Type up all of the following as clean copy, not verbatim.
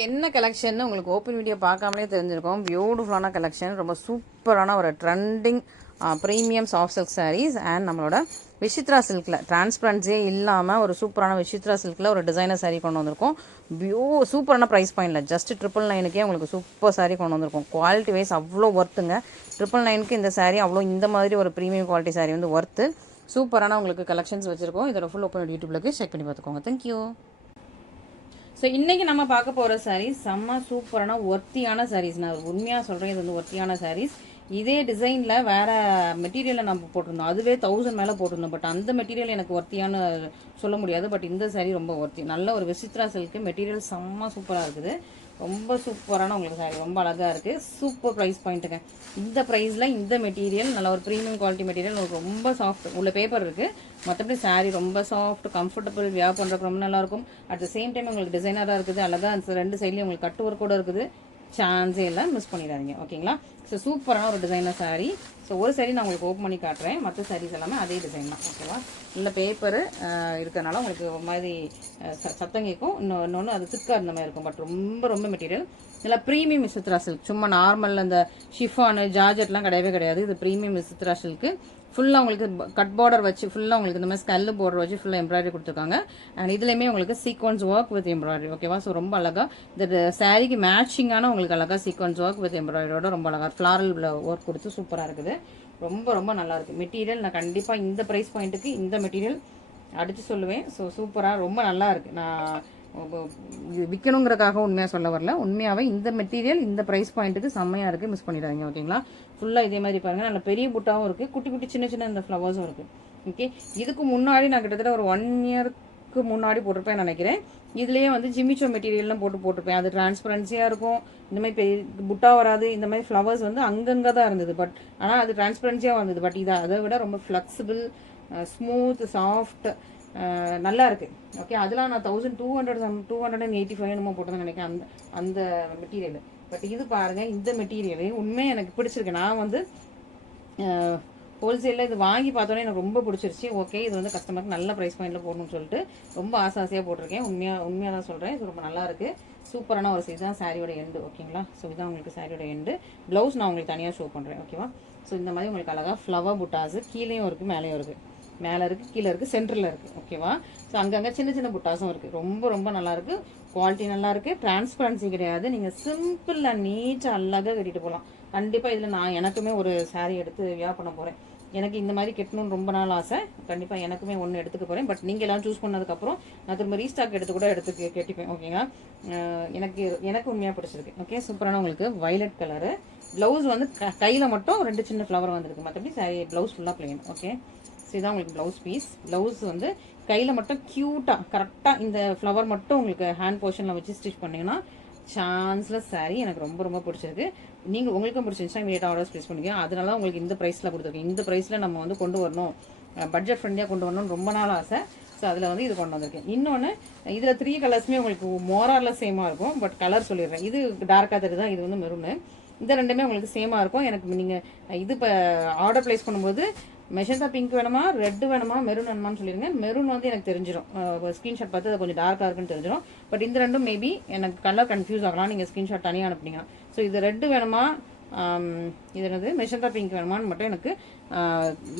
என்ன கலெக்ஷன் உங்களுக்கு open video பார்க்காமலே தெரிஞ்சிருக்கும். பியூட்டிஃபுல்லான கலெக்ஷன், ரொம்ப சூப்பரான ஒரு trending premium soft silk sarees and நம்மளோட விசித்ரா சில்கில் டிரான்ஸ்பரன்ஸே இல்லாமல் ஒரு சூப்பரான விசித்ரா சில்கில் ஒரு டிசைனர் சாரீ கொண்டு வந்திருக்கோம். சூப்பரான ப்ரைஸ் பாயிண்டில் ஜஸ்ட் 999 உங்களுக்கு சூப்பர் சாரீ கொண்டு வந்திருக்கோம். குவாலிட்டி வைஸ் அவ்வளோ ஒர்த்துங்க. 999 இந்த சாரீ அவ்வளோ இந்த மாதிரி ஒரு ப்ரீமியம் குவாலிட்டி சாரீ வந்து ஒர்த்து. சூப்பரான உங்களுக்கு கலெக்ஷன்ஸ் வச்சுருக்கோம். இதோட ஃபுல் ஓப்பன் யூடியூப்ல செக் பண்ணி பார்த்துக்கோங்க. தேங்க்யூ. ஸோ இன்றைக்கி நம்ம பார்க்க போகிற சாரீஸ் செம்ம சூப்பரான ஒர்த்தியான சாரீஸ். நான் உண்மையாக சொல்கிறேன், இது வந்து ஒர்த்தியான சாரீஸ். இதே டிசைனில் வேறு மெட்டீரியலில் நம்ம போட்டிருந்தோம், அதுவே 1000 மேலே போட்டிருந்தோம். பட் அந்த மெட்டீரியல் எனக்கு ஒர்த்தியான சொல்ல முடியாது. பட் இந்த சாரீ ரொம்ப ஒர்த்தி. நல்ல ஒரு விசித்ரா சில்க்கு மெட்டீரியல் செம்ம சூப்பராக இருக்குது. ரொம்ப சூப்பரான உங்களுக்கு சாரீ, ரொம்ப அழகாக இருக்குது. சூப்பர் ப்ரைஸ் பாயிண்ட்டுங்க. இந்த ப்ரைஸில் இந்த மெட்டீரியல் நல்ல ஒரு ப்ரீமியம் குவாலிட்டி மெட்டீரியல், உங்களுக்கு ரொம்ப சாஃப்ட் உள்ள பேப்பர் இருக்குது. மற்றபடி சாரீ ரொம்ப சாஃப்ட், கம்ஃபர்டபுள், வியர் பண்ணுறதுக்கு ரொம்ப நல்லாயிருக்கும். அட் த சேம் டைம் உங்களுக்கு டிசைனராக இருக்குது. அழகாக அந்த ரெண்டு சைட்லேயும் உங்களுக்கு கட் ஒர்க் கூட இருக்குது. சான்ஸே இல்லை, மிஸ் பண்ணிடாதீங்க. ஓகேங்களா? ஸோ சூப்பரான ஒரு டிசைனர் சாரீ. ஸோ ஒரு சாரீ நான் உங்களுக்கு ஓப்பன் பண்ணி காட்டுறேன். மற்ற சாரீஸ் எல்லாமே அதே டிசைன் தான். ஓகேவா? நல்ல பேப்பரு இருக்கிறதுனால உங்களுக்கு ஒரு மாதிரி சத்தம் கேட்கும். இன்னொன்று அது திக்காக இருந்த மாதிரி இருக்கும். பட் ரொம்ப ரொம்ப மெட்டீரியல் நல்லா ப்ரீமியம் விசித்ரா சில்க். சும்மா நார்மல் அந்த ஷிஃபானு ஜார்ஜெட்லாம் கிடையவே கிடையாது. இது ப்ரீமியம் விசித்ரா சில்க்கு. ஃபுல்லாக உங்களுக்கு கட் பார்டர் வச்சு, ஃபுல்லாக உங்களுக்கு இந்த மாதிரி ஸ்கல்லு பார்டர் வச்சு ஃபுல்லாக எம்ப்ராய்டரி கொடுத்துருக்காங்க. அண்ட் இதுலேயுமே உங்களுக்கு சீக்வன்ஸ் ஒர்க் வித் எம்ப்ராய்டரி. ஓகேவா? ஸோ ரொம்ப அழகாக இந்த சாரீக்கு மேட்சிங்கான உங்களுக்கு அழகாக சீக்வன்ஸ் ஒர்க் வித் எம்ப்ராய்டரியோட ரொம்ப அழகாக ஃப்ளாரல் ஒர்க் கொடுத்து சூப்பராக இருக்குது. ரொம்ப ரொம்ப நல்லாயிருக்கு மெட்டீரியல். நான் கண்டிப்பாக இந்த ப்ரைஸ் பாயிண்ட்டுக்கு இந்த மெட்டீரியல் அடித்து சொல்லுவேன். ஸோ சூப்பராக ரொம்ப நல்லா இருக்குது. நான் விற்கணுங்கிறதுக்காக உண்மையாக சொல்ல வரல. உண்மையாகவே இந்த மெட்டீரியல் இந்த ப்ரைஸ் பாயிண்ட்டுக்கு செம்மையாக இருக்குது. மிஸ் பண்ணிடாதீங்க. ஓகேங்களா? ஃபுல்லாக இதே மாதிரி பாருங்கள். நல்ல பெரிய புட்டாகவும் இருக்குது, குட்டி குட்டி சின்ன சின்ன இந்த ஃப்ளவர்ஸும் இருக்குது. ஓகே, இதுக்கு முன்னாடி நான் கிட்டத்தட்ட ஒரு 1 இயருக்கு முன்னாடி போட்டிருப்பேன் நினைக்கிறேன். இதுலேயே வந்து ஜிமிச்சோ மெட்டீரியல்லாம் போட்டிருப்பேன். அது டிரான்ஸ்பரன்சியாக இருக்கும். இந்த மாதிரி பெரிய புட்டா வராது. இந்த மாதிரி ஃப்ளவர்ஸ் வந்து அங்கங்கே தான் இருந்தது. பட் ஆனால் அது டிரான்ஸ்பரன்சியாக வந்தது. பட் இது அதை விட ரொம்ப ஃப்ளெக்சிபிள், ஸ்மூத், சாஃப்ட், நல்லா இருக்குது. ஓகே, அதெல்லாம் நான் 285 என்னமோ போட்டதுன்னு நினைக்கிறேன் அந்த அந்த மெட்டீரியல். பட் இது பாருங்கள், இந்த மெட்டீரியல் உண்மையாக எனக்கு பிடிச்சிருக்கு. நான் வந்து ஹோல்சேலில் இது வாங்கி பார்த்தோன்னே எனக்கு ரொம்ப பிடிச்சிருச்சு. ஓகே, இது வந்து கஸ்டமருக்கு நல்ல ப்ரைஸ் பாயிண்டில் போடணும்னு சொல்லிட்டு ரொம்ப ஆசையாக போட்டிருக்கேன். உண்மையாக தான் சொல்கிறேன். இது ரொம்ப நல்லா இருக்குது. சூப்பரான ஒரு இதுதான் சாரியோட எண்டு. ஓகேங்களா? ஸோ இதுதான் உங்களுக்கு சாரியோட எண்டு. ப்ளவுஸ் நான் உங்களுக்கு தனியாக ஷோ பண்ணுறேன். ஓகேவா? ஸோ இந்த மாதிரி உங்களுக்கு அழகாக ஃப்ளவர் புட்டாஸு கீழேயும் இருக்குது, மேலேயும் இருக்குது. மேலே இருக்குது, கீழே இருக்குது, சென்டரில் இருக்குது. ஓகேவா? ஸோ அங்கங்கே சின்ன சின்ன புட்டாஸும் இருக்குது. ரொம்ப ரொம்ப நல்லாயிருக்கு. குவாலிட்டி நல்லாயிருக்கு. டிரான்ஸ்பரன்சி கிடையாது. நீங்கள் சிம்பிள் அண்ட் நீட்டாக அழகாக கட்டிட்டு போகலாம். கண்டிப்பாக இதில் நான் எனக்குமே ஒரு சாரீ எடுத்து வியர் பண்ண போகிறேன். எனக்கு இந்த மாதிரி கட்டணும்னு ரொம்ப நாள் ஆசை. கண்டிப்பாக எனக்குமே ஒன்று எடுத்துக்க போகிறேன். பட் நீங்கள் எல்லாம் சூஸ் பண்ணதுக்கப்புறம் நான் திரும்ப ரீஸ்டாக் எடுத்து கூட கட்டிப்பேன். ஓகேங்களா? எனக்கு உண்மையாக பிடிச்சிருக்கு. ஓகே, சூப்பரான உங்களுக்கு வைலட் கலரு. ப்ளவுஸ் வந்து கையில் மட்டும் 2 சின்ன ஃப்ளவர் வந்துருக்கு. மற்றபடி சாரி ப்ளவுஸ் ஃபுல்லாக பிளெயின். ஓகே, இதுதான் உங்களுக்கு ப்ளவுஸ் பீஸ். ப்ளவுஸ் வந்து கையில் மட்டும் க்யூட்டாக கரெக்டாக இந்த ஃப்ளவர் மட்டும் உங்களுக்கு ஹேண்ட் போர்ஷனில் வச்சு ஸ்டிச் பண்ணிங்கன்னா சான்ஸ்லெஸ் சாரீ. எனக்கு ரொம்ப ரொம்ப பிடிச்சிருக்கு. நீங்கள் உங்களுக்கும் பிடிச்சிருந்துச்சுன்னா இமீடியட்டாக ஆர்டர்ஸ் ப்ளேஸ் பண்ணிக்கோங்க. அதனால உங்களுக்கு இந்த ப்ரைஸில் கொடுத்துருக்கேன். இந்த ப்ரைஸில் நம்ம வந்து கொண்டு வரணும், பட்ஜெட் ஃப்ரெண்ட்லியாக கொண்டு வரணும்னு ரொம்ப நாள் ஆசை. ஸோ அதில் வந்து இது கொண்டு வந்திருக்கேன். இன்னொன்று, இதில் 3 கலர்ஸுமே உங்களுக்கு மோராரில் சேமாக இருக்கும். பட் கலர் சொல்லிடுறேன். இது டார்க்காக தெரியுது தான், இது வந்து மெரூனு. இந்த ரெண்டுமே உங்களுக்கு சேமாக இருக்கும். எனக்கு நீங்கள் இது இப்போ ஆர்டர் ப்ளேஸ் பண்ணும்போது மெஜந்தா பிங்க் வேணுமா, ரெட் வேணுமா, மெரூன் வேணுமான்னு சொல்லிடுங்க. மெரூன் வந்து எனக்கு தெரிஞ்சிடும். ஸ்க்ரீன்ஷாட் பார்த்து அது கொஞ்சம் டார்க்காக இருக்குன்னு தெரிஞ்சிடும். பட் இந்த ரெண்டும் மேபி எனக்கு கலர் கன்ஃபியூஸ் ஆகலாம். நீங்கள் ஸ்க்ரீன்ஷாட் தனியாக அனுப்புனீங்கன்னா. ஸோ இது ரெட்டு வேணுமா, இது என்னது மெஜந்தா பிங்க் வேணுமான்னு மட்டும் எனக்கு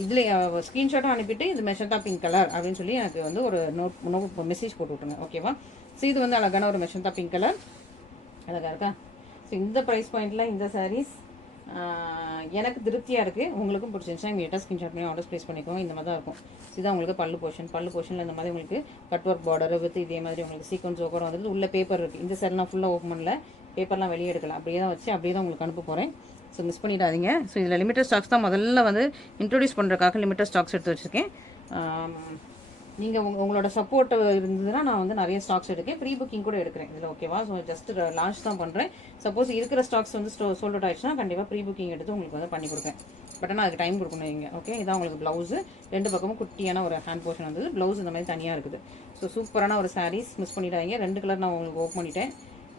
இதில் ஸ்க்ரீன்ஷாட்டும் அனுப்பிட்டு இது மெஜந்தா பிங்க் கலர் அப்படின்னு சொல்லி எனக்கு வந்து ஒரு நோட் மெசேஜ் போட்டு விட்டுருங்க. ஓகேவா? ஸோ இது வந்து அழகான ஒரு மெஜந்தா பிங்க் கலர், அழகாக இருக்கா? ஸோ இந்த ப்ரைஸ் பாயிண்டில் இந்த சாரீஸ் எனக்கு திருப்தியாக இருக்குது. உங்களுக்கும் பிடிச்சிருந்துச்சுன்னா இமீடியட்டாக ஸ்க்ரீன்ஷாட் பண்ணி ஆர்டர்ஸ் ப்ளேஸ் பண்ணிக்கோங்க. இந்த மாதிரி தான் இருக்கும். இதுதான் உங்களுக்கு பல்லு போர்ஷனில் இந்த மாதிரி உங்களுக்கு கட் ஒர்க் பார்டர் வித் இதே மாதிரி உங்களுக்கு சீக்வன்ஸ் கூட வந்துட்டு உள்ள பேப்பர் இருக்குது. இந்த சைட்லாம் ஃபுல்லாக ஓப்பன் பண்ணல, பேப்பர்லாம் வெளியே எடுக்கலாம். அப்படியே தான் வச்சு அப்படியே தான் உங்களுக்கு அனுப்ப போகிறேன். ஸோ மிஸ் பண்ணிடாதீங்க. ஸோ இதில் லிமிட்டட் ஸ்டாக்ஸ் தான் முதல்ல வந்து இன்ட்ரோடியூஸ் பண்ணுறதுக்காக லிமிட்டட் ஸ்டாக்ஸ் எடுத்து வச்சுருக்கேன். நீங்கள் உங்களோட சப்போர்ட் இருந்ததுன்னா நான் வந்து நிறைய ஸ்டாக்ஸ் எடுக்கேன். ப்ரீ புக்கிங் கூட எடுக்கிறேன் இதில். ஓகேவா? ஸோ ஜஸ்ட் லான்ச் தான் பண்ணுறேன். சப்போஸ் இருக்கிற ஸ்டாக்ஸ் வந்து சோல்ட் அவுட் ஆயிடுச்சுன்னா கண்டிப்பாக ப்ரீ புக்கிங் எடுத்து உங்களுக்கு வந்து பண்ணி கொடுப்பேன். பட் ஆனால் அதுக்கு டைம் கொடுக்கணும் இங்கே. ஓகே, இதான் உங்களுக்கு ப்ளவுஸு. 2 பக்கமும் குட்டியான ஒரு ஹேண்ட் போர்ஷன் வந்தது. ப்ளவுஸ் இந்த மாதிரி தனியாக இருக்குது. ஸோ சூப்பரான ஒரு சாரீஸ். மிஸ் பண்ணிடாதீங்க. 2 கலர் நான் உங்களுக்கு ஓப்பன் பண்ணிட்டேன்.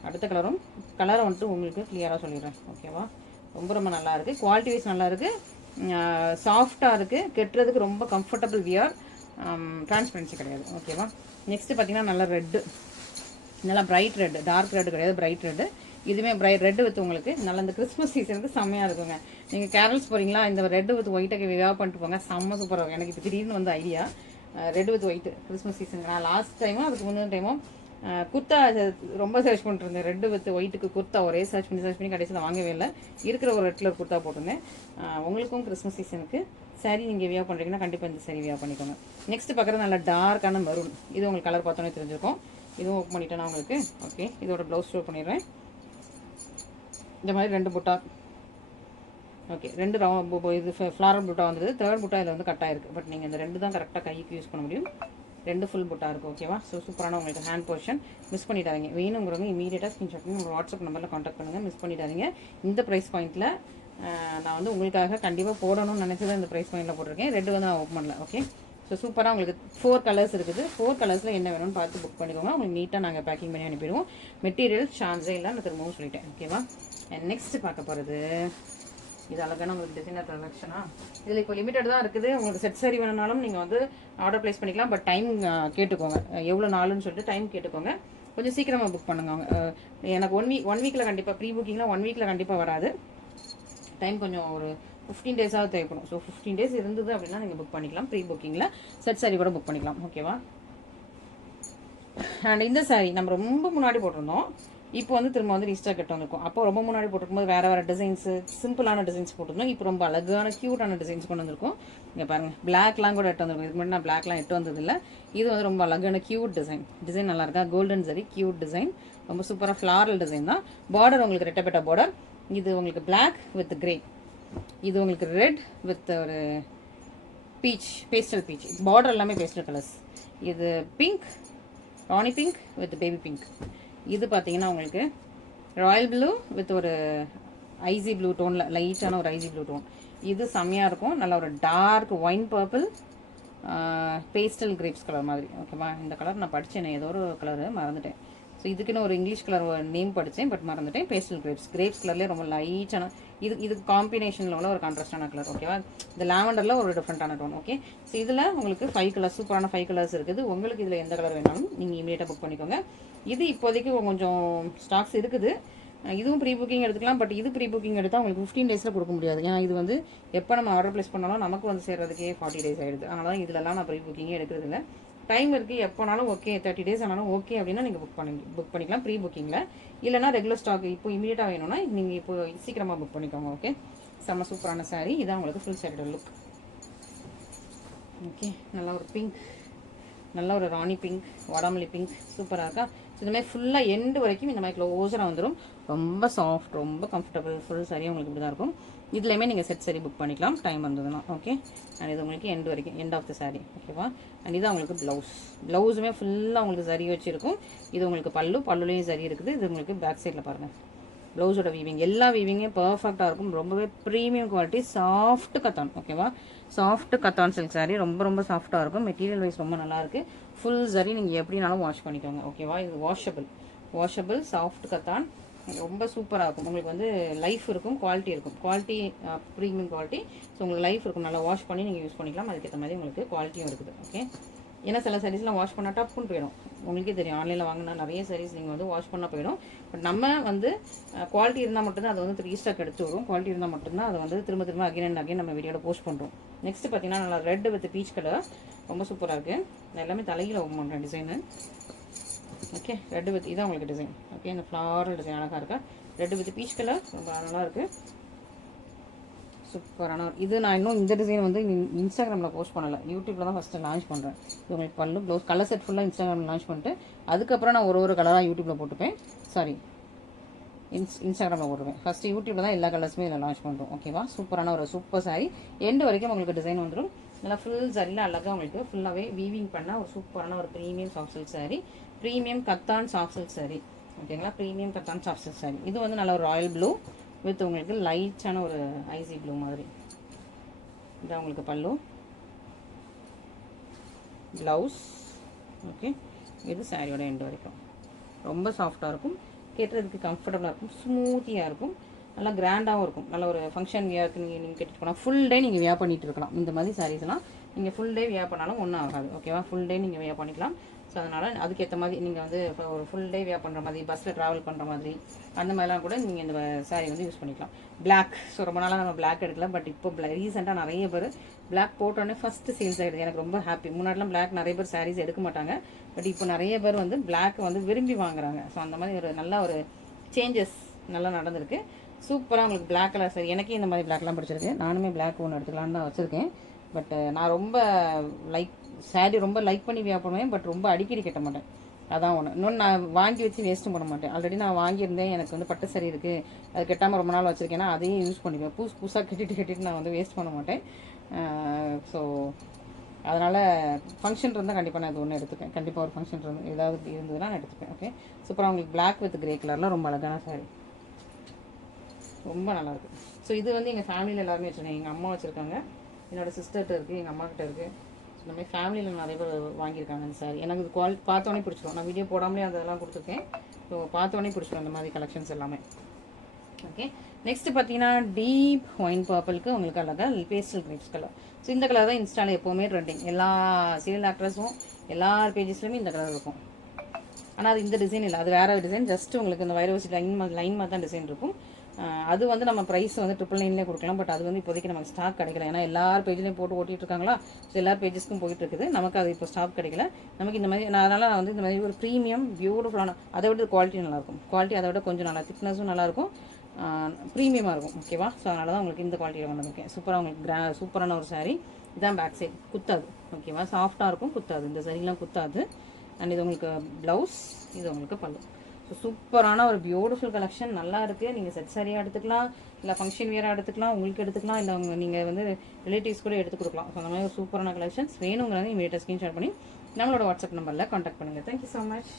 அடுத்த கலரை வந்துட்டு உங்களுக்கு கிளியராக சொல்லிடுறேன். ஓகேவா? ரொம்ப ரொம்ப நல்லா இருக்குது. குவாலிட்டி வைஸ் நல்லா இருக்குது. சாஃப்டாக இருக்குது. கெட்டுறதுக்கு ரொம்ப கம்ஃபர்டபுள் வியர். டிரான்ஸ்பரன்சி கிடையாது. ஓகேவா? நெக்ஸ்ட்டு பார்த்தீங்கன்னா நல்லா ரெட்டு நல்லா பிரைட் ரெட், டார்க் ரெட் கிடையாது, பிரைட் ரெட்டு. இதுவுமே பிரைட் ரெட்டு வித் உங்களுக்கு நல்லா இந்த கிறிஸ்மஸ் சீசனுக்கு செம்மையாக இருக்குங்க. நீங்கள் கேரல்ஸ் போகிறீங்களா, இந்த ரெட்டு வித் ஒயிட்டை வியாப் பண்ணிட்டு போங்க, செம்ம சூப்பராக இருக்கும். எனக்கு இப்போ திடீர்னு வந்து idea red with white Christmas சீசனுக்கு. நான் லாஸ்ட் டைமும் அதுக்கு முந்தின டைமும் குர்த்தா ரொம்ப சர்ச் பண்ணிட்டு இருந்தேன். ரெட்டு வித் ஒயிட்டுக்கு குர்த்தா ஒரே சர்ச் பண்ணி கடைசியில் வாங்கவே இல்லை. இருக்கிற ஒரு ரெட்டில் ஒரு குர்த்தா போட்டிருந்தேன். உங்களுக்கும் கிறிஸ்மஸ் சீசனுக்கு சாரீ நீங்கள் வியா பண்ணுறீங்கன்னா கண்டிப்பாக இந்த சாரீ வியா பண்ணிக்கோங்க. நெக்ஸ்ட் பார்க்குறது நல்லா டார்க்கான மெரூன். இது உங்களுக்கு கலர் பார்த்தோன்னே தெரிஞ்சிருக்கும். இதுவும் ஓப்பன் பண்ணிட்டேன்னா உங்களுக்கு ஓகே. இதோட ப்ளவுஸ் ஸ்டோர் பண்ணிடுறேன். இந்த மாதிரி 2 புட்டா ஓகே, 2 இது ஃப்ளாரல் புட்டா வந்தது. 3rd புட்டா இதில் வந்து கட்டாக இருக்குது. பட் நீங்கள் இந்த 2 தான் கரெக்டாக கைக்கு யூஸ் பண்ண முடியும். 2 ஃபுல் புட்டா இருக்குது. ஓகேவா? ஸோ சூப்பரான உங்களுக்கு ஹேண்ட் பொசிஷன். மிஸ் பண்ணிடாதீங்க. வேணுங்கிறவங்க இமீடியட்டாக ஸ்க்ரீன்ஷாட் பண்ணி உங்கள் வாட்ஸ்அப் நம்பரில் காண்டாக்ட் பண்ணுங்கள். மிஸ் பண்ணிடாதீங்க. இந்த ப்ரைஸ் பாயிண்ட்டில் நான் வந்து உங்களுக்காக கண்டிப்பாக போடணும்னு நினச்சி தான் இந்த ப்ரைஸ் பாயிண்டில் போட்டிருக்கேன். 2 வந்து நான் ஓப்பன் பண்ணல. ஓகே, ஸோ சூப்பராக உங்களுக்கு 4 கலர்ஸ் இருக்குது. 4 கலர்ஸில் என்ன வேணும்னு பார்த்து புக் பண்ணிக்கோங்க. உங்களுக்கு நீட்டாக நாங்கள் பேக்கிங் பண்ணி அனுப்பிடுவோம். மெட்டீரியல் சான்ஸே இல்லை, நான் திரும்பவும் சொல்லிட்டேன். ஓகேவா? அண்ட் நெக்ஸ்ட் பார்க்க போகிறது இது அழகான உங்களுக்கு டிசைனர் கலெக்ஷனா. இதில் இப்போ லிமிட்டட் தான் இருக்குது. உங்களுக்கு செட் சாரி வேணும்னாலும் நீங்கள் வந்து ஆர்டர் ப்ளேஸ் பண்ணிக்கலாம். பட் டைம் கேட்டுக்கோங்க, எவ்வளோ நாளுன்னு சொல்லிட்டு டைம் கேட்டுக்கோங்க. கொஞ்சம் சீக்கிரமாக புக் பண்ணுங்க. எனக்கு ஒன் வீக்கில் கண்டிப்பாக ப்ரீ புக்கிங்கில் 1 வீக்கில் கண்டிப்பாக வராது. டைம் கொஞ்சம் ஒரு 15 டேஸாக தேவைப்படும். ஸோ 15 டேஸ் இருந்தது அப்படின்னா நீங்கள் புக் பண்ணிக்கலாம். ப்ரீ புக்கிங்கில் செட் சாரி கூட புக் பண்ணிக்கலாம். ஓகேவா? அண்ட் இந்த சாரி நம்ம ரொம்ப முன்னாடி போட்டிருந்தோம். இப்போ வந்து திரும்ப வந்து ரீஸ்டாக் கட்ட வந்திருக்கும். அப்போ ரொம்ப முன்னாடி போட்டிருக்கும்போது வேறு டிசைன்ஸு, சிம்பிளான டிசைன்ஸ் போட்டிருந்தோம். இப்போ ரொம்ப அழகான க்யூட்டான டிசைன்ஸ் கொண்டு வந்திருக்கும். இங்கே பாருங்கள், பிளாக்லாம் கூட எட்டு வந்திருக்கும். இதுக்கு முன்னாடி நான் பிளாக்லாம் எட்டு வந்ததில்லை. இது வந்து ரொம்ப அழகான க்யூட் டிசைன் நல்லா இருக்கா? கோல்டன் சரி க்யூட் டிசைன், ரொம்ப சூப்பராக ஃப்ளாரல் டிசைன் தான். பார்டர் உங்களுக்கு ரெட்டப்பட்ட பார்டர். இது உங்களுக்கு பிளாக் வித் கிரே, இது உங்களுக்கு ரெட் வித் ஒரு பீச், பேஸ்டல் பீச். பார்டர் எல்லாமே பேஸ்டல் கலர்ஸ். இது pink, Rani pink with baby pink. இது பார்த்தீங்கன்னா உங்களுக்கு ராயல் ப்ளூ வித் ஒரு ஐசி ப்ளூ டோனில், லைட்டான ஒரு ஐசி ப்ளூ டோன். இது செம்மையாக இருக்கும். நல்லா ஒரு dark wine purple pastel grapes colour மாதிரி. ஓகேவா? இந்த கலர் நான் படித்தேன், ஏதோ ஒரு கலரு மறந்துட்டேன். ஸோ இதுக்குன்னு ஒரு இங்கிலீஷ் கலர் நேம் படித்தேன், பட் மறந்துட்டேன். பேஸ்டல் கிரேப்ஸ் கலர்லேயே ரொம்ப லைட்டான இது காம்பினேஷனில் உள்ள ஒரு கான்ட்ராஸ்டான கலர். ஓகேவா? இந்த லாவெண்டரில் ஒரு டிஃப்ரெண்ட்டான டோன். ஓகே, ஸோ இதில் உங்களுக்கு 5 கலர்ஸ், சூப்பரான 5 கலர்ஸ் இருக்குது. உங்களுக்கு இதில் எந்த கலர் வேணாலும் நீங்கள் இமீடியட்டாக புக் பண்ணிக்கோங்க. இது இப்போதைக்கு கொஞ்சம் ஸ்டாக்ஸ் இருக்குது. இதுவும் ப்ரீ புக்கிங் எடுத்துக்கலாம். பட் இது ப்ரீ புக்கிங் எடுத்தால் உங்களுக்கு 15 டேஸில் கொடுக்க முடியாது. ஏன்னா இது வந்து எப்போ நம்ம ஆர்டர் ப்ளேஸ் பண்ணாலும் நமக்கு வந்து சேர்றதுக்கே 40 டேஸ் ஆகிடுது. அதனால தான் இதிலலாம் நான் ப்ரீ புக்கிங்கே எடுக்கிறது இல்லை. டைம் இருக்குது, எப்போனாலும் ஓகே. 30 டேஸ் ஆனாலும் ஓகே அப்படின்னா நீங்கள் புக் பண்ணிக்கலாம் ப்ரீ புக்கிங்கில். இல்லைனா ரெகுலர் ஸ்டாக் இப்போ இமீடியட்டாக வேணும்னா நீங்கள் இப்போ சீக்கிரமாக புக் பண்ணிக்கோங்க. ஓகே, செம்ம சூப்பரான சாரீ. இதான் உங்களுக்கு ஃபுல் சாரியோட லுக். ஓகே, நல்லா ஒரு பிங்க், நல்லா ஒரு ராணி பிங்க், வாடாமல்லி பிங்க், சூப்பராக இருக்கா? ஸோ இந்த மாதிரி ஃபுல்லாக எண்டு வரைக்கும் இந்த மாதிரி க்ளோஸராக வந்துடும். ரொம்ப சாஃப்ட், ரொம்ப கம்ஃபர்டபுள். ஃபுல் சாரியாக உங்களுக்கு இப்படி தான் இருக்கும். இதுலையுமே நீங்கள் செட் சாரி புக் பண்ணிக்கலாம் டைம் வந்ததுன்னா. ஓகே, அண்ட் இது உங்களுக்கு எண்டு வரைக்கும், எண்ட் ஆஃப் த சாரீ. ஓகேவா? அண்ட் இது உங்களுக்கு ப்ளவுஸுமே ஃபுல்லாக உங்களுக்கு சரி வச்சுருக்கும். இது உங்களுக்கு பல்லுலேயும் சரி இருக்குது. இது உங்களுக்கு பேக் சைடில் பாருங்கள், ப்ளவுஸோட வீவிங், எல்லா வீவிங்கும் பர்ஃபெக்டாக இருக்கும். ரொம்பவே ப்ரீமியம் குவாலிட்டி, சாஃப்ட் கத்தான். ஓகேவா? சாஃப்ட் கத்தான் சில்க் சாரீ, ரொம்ப சாஃப்டாக இருக்கும். மெட்டீரியல் வைஸ் ரொம்ப நல்லாயிருக்கு. ஃபுல் சரி நீங்கள் எப்படினாலும் வாஷ் பண்ணிக்கோங்க. ஓகேவா? இது வாஷபிள் சாஃப்ட் கத்தான், ரொம்ப சூப்பராக இருக்கும். உங்களுக்கு வந்து லைஃப் இருக்கும், குவாலிட்டி இருக்கும். Quality premium quality. ஸோ உங்களுக்கு லைஃப் இருக்கும். நல்லா வாஷ் பண்ணி நீங்கள் யூஸ் பண்ணிக்கலாம். அதுக்கேற்ற மாதிரி உங்களுக்கு குவாலிட்டியும் இருக்குது. ஓகே, ஏன்னா சில சாரீஸ்லாம் வாஷ் பண்ணால் டப்புன்னு போயிடும். உங்களுக்கே தெரியும், ஆன்லைனில் வாங்கினா நிறைய சாரீஸ் நீங்கள் வந்து வாஷ் பண்ணால் போயிடும். பட் நம்ம வந்து குவாலிட்டி இருந்தால் மட்டும்தான் அதை வந்து ரீஸ்டாக் எடுத்து வரும். குவாலிட்டி இருந்தால் மட்டும்தான் அதை வந்து திரும்ப அகைன் அண்ட் அகைன் நம்ம வீடியோவில் போஸ்ட் பண்ணுறோம். நெக்ஸ்ட் பார்த்தீங்கன்னா நல்லா ரெட் வித் பீச் கலர், ரொம்ப சூப்பராக இருக்குது. நான் எல்லாமே தலையில் ஓப்பன் பண்ணுறேன் டிசைனு. ஓகே, ரெட் வித் இதான் உங்களுக்கு டிசைன். ஓகே, இந்த ஃப்ளாரல் டிசைன் அழகாக இருக்கா? ரெட் வித் பீச் கலர் ரொம்ப நல்லாயிருக்கு. சூப்பரான இது. நான் இன்னும் இந்த டிசைன் வந்து இன்ஸ்டாகிராமில் போஸ்ட் பண்ணலை, யூடியூப்பில் தான் ஃபஸ்ட்டு லான்ச் பண்ணுறேன். இது உங்களுக்கு பல்லு ப்ளவுஸ் கலர் செட் ஃபுல்லாக இன்ஸ்டாகிராமில் லான்ச் பண்ணிட்டு அதுக்கப்புறம் நான் ஒரு கலராக யூடியூப்பில் போட்டுப்பேன். சாரி, இன்ஸ்டாகிராமில் போட்டுருவேன். ஃபஸ்ட்டு யூடியூப்பில் தான் எல்லா கலர்ஸுமே இதில் லான்ச் பண்ணுறோம். ஓகேவா? சூப்பரான ஒரு சூப்பர் சாரீ. எண்டு வரைக்கும் உங்களுக்கு டிசைன் வந்துடும். நல்லா ஃபுல் சாரியில் அழகாக உங்களுக்கு ஃபுல்லாகவே வீவிங் பண்ண ஒரு சூப்பரான ஒரு premium soft silk sari, premium cotton soft silk sari. ஓகேங்களா? Premium cotton soft silk sari. இது வந்து நல்ல ஒரு ராயல் ப்ளூ வித் உங்களுக்கு லைட்டான ஒரு ஐசி ப்ளூ மாதிரி. இதான் உங்களுக்கு பல்லு, ப்ளவுஸ். ஓகே, இது சாரியோட எண்டு வரைக்கும் ரொம்ப சாஃப்டாக இருக்கும். கேட்டுறதுக்கு கம்ஃபர்டபுளாக இருக்கும், ஸ்மூத்தியாக இருக்கும், நல்லா கிராண்டாகவும் இருக்கும். நல்ல ஒரு ஃபங்க்ஷன் வியருக்கு நீங்கள் கேட்டுட்டு போனால் ஃபுல் டே நீங்கள் வியர் பண்ணிட்டு இருக்கலாம். இந்த மாதிரி சாரீஸ்லாம் நீங்கள் ஃபுல் டே வியர் பண்ணாலும் ஒன்றும் ஆகாது. ஓகேவா? ஃபுல் டே நீங்கள் வியர் பண்ணிக்கலாம். ஸோ அதனால் அதுக்கேற்ற மாதிரி நீங்கள் வந்து இப்போ ஒரு ஃபுல் டே வியர் பண்ணுற மாதிரி, பஸ்ஸில் ட்ராவல் பண்ணுற மாதிரி அந்த மாதிரிலாம் கூட நீங்கள் இந்த சாரீ வந்து யூஸ் பண்ணிக்கலாம். பிளாக், ஸோ ரொம்ப நாளாக நம்ம பிளாக் எடுக்கல, பட் இப்போ ரீசெண்டாக நிறைய பேர் பிளாக் போட்டோன்னே ஃபஸ்ட்டு சேல்ஸ் ஆகிடுது. எனக்கு ரொம்ப ஹாப்பி. முன்னாடிலாம் பிளாக் நிறைய பேர் சாரீஸ் எடுக்க மாட்டாங்க, பட் இப்போ நிறைய பேர் வந்து பிளாக் வந்து விரும்பி வாங்குறாங்க. ஸோ அந்த மாதிரி ஒரு நல்ல ஒரு சேஞ்சஸ் நல்லா நடந்திருக்கு. சூப்பராக உங்களுக்கு பிளாக் கலர் சாரி, எனக்கே இந்த மாதிரி பிளாக்லாம் பிடிச்சிருக்கு. நானுமே பிளாக் ஒன்று எடுத்துக்கலான்னு தான் வச்சுருக்கேன். பட் நான் ரொம்ப சாரீ ரொம்ப லைக் பண்ணி வியர் பண்ணுவேன், பட் ரொம்ப அடிக்கடி கட்ட மாட்டேன். அதான் ஒன்று. இன்னொன்று, நான் வாங்கி வச்சு வேஸ்ட்டும் பண்ண மாட்டேன். ஆல்ரெடி நான் வாங்கியிருந்தேன், எனக்கு வந்து பட்டு சரி இருக்குது, அது கட்டாமல் ரொம்ப நாள் வச்சுருக்கேன்னா அதையும் யூஸ் பண்ணிக்குவேன். புதுசாக கட்டிட்டு நான் வந்து வேஸ்ட் பண்ண மாட்டேன். ஸோ அதனால் ஃபங்க்ஷன் இருந்தால் கண்டிப்பாக நான் இது ஒன்று எடுத்துப்பேன். கண்டிப்பாக ஒரு ஃபங்க்ஷன் ஏதாவது இருந்ததுன்னா நான் எடுத்துப்பேன். ஓகே, சூப்பராக உங்களுக்கு பிளாக் வித் கிரே கலரில் ரொம்ப அழகான சாரி, ரொம்ப நல்லாயிருக்கு. ஸோ இது வந்து எங்கள் ஃபேமிலியில் எல்லாருமே வச்சுருக்கேன். எங்கள் அம்மா வச்சுருக்காங்க, என்னோடய சிஸ்டர்கிட்ட இருக்குது, எங்கள் அம்மா கிட்ட இருக்குது. இந்த மாதிரி ஃபேமிலியில் நிறைய பேர் வாங்கியிருக்காங்க இந்த சாரி. எனக்கு இது குவாலிட்டி பார்த்தோன்னே பிடிச்சிடும். நான் வீடியோ போடாமலே அதெல்லாம் கொடுத்துருக்கேன். ஸோ பார்த்தோன்னே பிடிச்சிடும் இந்த மாதிரி கலெக்ஷன்ஸ் எல்லாமே. ஓகே, நெக்ஸ்ட் பார்த்தீங்கன்னா டீப் ஒயின் பர்பிளுக்கு உங்களுக்கு அழகாக பேஸ்டல் கிரீப்ஸ் கலர். ஸோ இந்த கலர் தான் இன்ஸ்டாவில் எப்போவுமே ட்ரெண்டிங். எல்லா சீரியல் ஆக்ட்ரஸும் எல்லா பேஜஸ்லையுமே இந்த கலர் இருக்கும். ஆனால் அது இந்த டிசைன் இல்லை, அது வேறு டிசைன். ஜஸ்ட் உங்களுக்கு இந்த வைரவசி லைன் மாதிரி தான் டிசைன் இருக்கும். அது வந்து நம்ம ப்ரைஸ் வந்து 999 கொடுக்கலாம். பட் அது வந்து இப்போதைக்கு நமக்கு ஸ்டாக் கிடைக்கல. ஏன்னா எல்லார் பேஜ்லேயும் போட்டு ஓட்டிகிட்டு இருக்காங்களா, ஸோ எல்லா பேஜஸ்க்கும் போயிட்டு இருக்குது. நமக்கு அது இப்போ ஸ்டாக் கிடைக்கல. நமக்கு இந்த மாதிரி அதனால் நான் வந்து இந்த மாதிரி ஒரு ப்ரீமியம் பியூட்டிஃபுல்லான, அதை விட குவாலிட்டி நல்லாயிருக்கும். குவாலிட்டி அதை விட கொஞ்சம் நல்லா, திக்னஸும் நல்லாயிருக்கும், ப்ரீமியமாக இருக்கும். ஓகேவா? ஸோ அதனால தான் உங்களுக்கு இந்த குவாலிட்டியில் வந்துருக்கேன். சூப்பராக உங்களுக்கு சூப்பரான ஒரு சாரீ. இதுதான் பேக் சைட், குத்தாது. ஓகேவா? சாஃப்டாக இருக்கும், குத்தாது. இந்த சாரீலாம் குத்தாது. அண்ட் இது உங்களுக்கு ப்ளவுஸ், இது உங்களுக்கு பல்லு. ஸோ சூப்பரான ஒரு பியூட்டிஃபுல் கலெக்ஷன், நல்லா இருக்குது. நீங்கள் செட் சாரியாக எடுத்துக்கலாம், இல்லை ஃபங்க்ஷன் வியராக எடுத்துக்கலாம், உங்களுக்கு எடுத்துக்கலாம், இல்லை நீங்கள் வந்து ரிலேட்டிவ்ஸ் கூட எடுத்து கொடுக்கலாம். ஸோ அந்த மாதிரி ஒரு சூப்பரான கலெக்ஷன்ஸ் வேணுங்கிறத இமீடியட்டாக ஸ்க்ரீன்ஷாட் பண்ணி நம்மளோட வாட்ஸ்அப் நம்பரில் காண்டாக்ட் பண்ணுங்கள். Thank you so much.